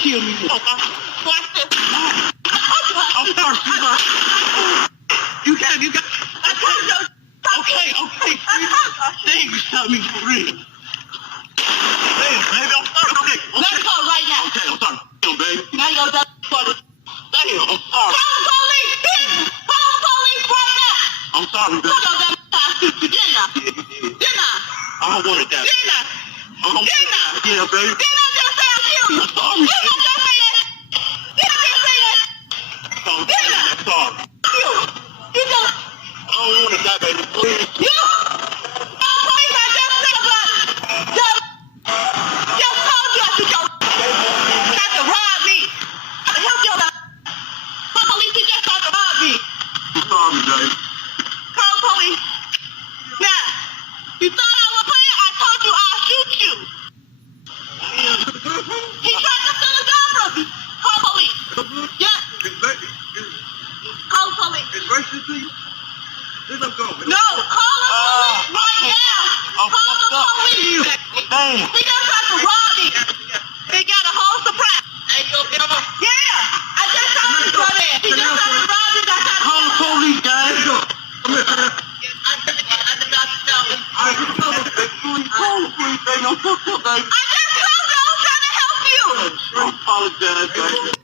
Kill me. Watch this. I'm sorry, sweetheart. You got. I told you. Okay. Dang, you shot me for real. Damn, baby, I'm sorry. Okay. Let's go right now. Okay, I'm sorry. Damn, baby. Now you go down for this. Damn, I'm sorry. Call the police, bitch. Call the police right now. I'm sorry, baby. Go down didn't I? Didn't I? I don't want it that. Didn't I? Didn't I? Yeah, baby. Didn't I just say I'll kill you? I'm sorry. Didn't I just say that? Didn't I just say that? Didn't I? I'm sorry. You just... I don't want to die, baby. Please. You... Oh, police, I just said about... Just told you I should go... Tried to rob me. Help you out. Call police, he just tried to rob me. I'm sorry, baby. Call police. Now, you thought I was playing? I told you I'll shoot you. He tried to steal a gun from me. Call police. Yeah. Call police. It's racist to you? Let's go. No, call the police right now. Call the police. Damn. He just tried to rob me. They got a whole surprise. Yeah. I just told you so there. He just tried to rob me. Call the police, guys. Come here. I did not tell him. I just told them, call the police, baby. I'm so baby. I just told you I was trying to help you. I apologize, baby.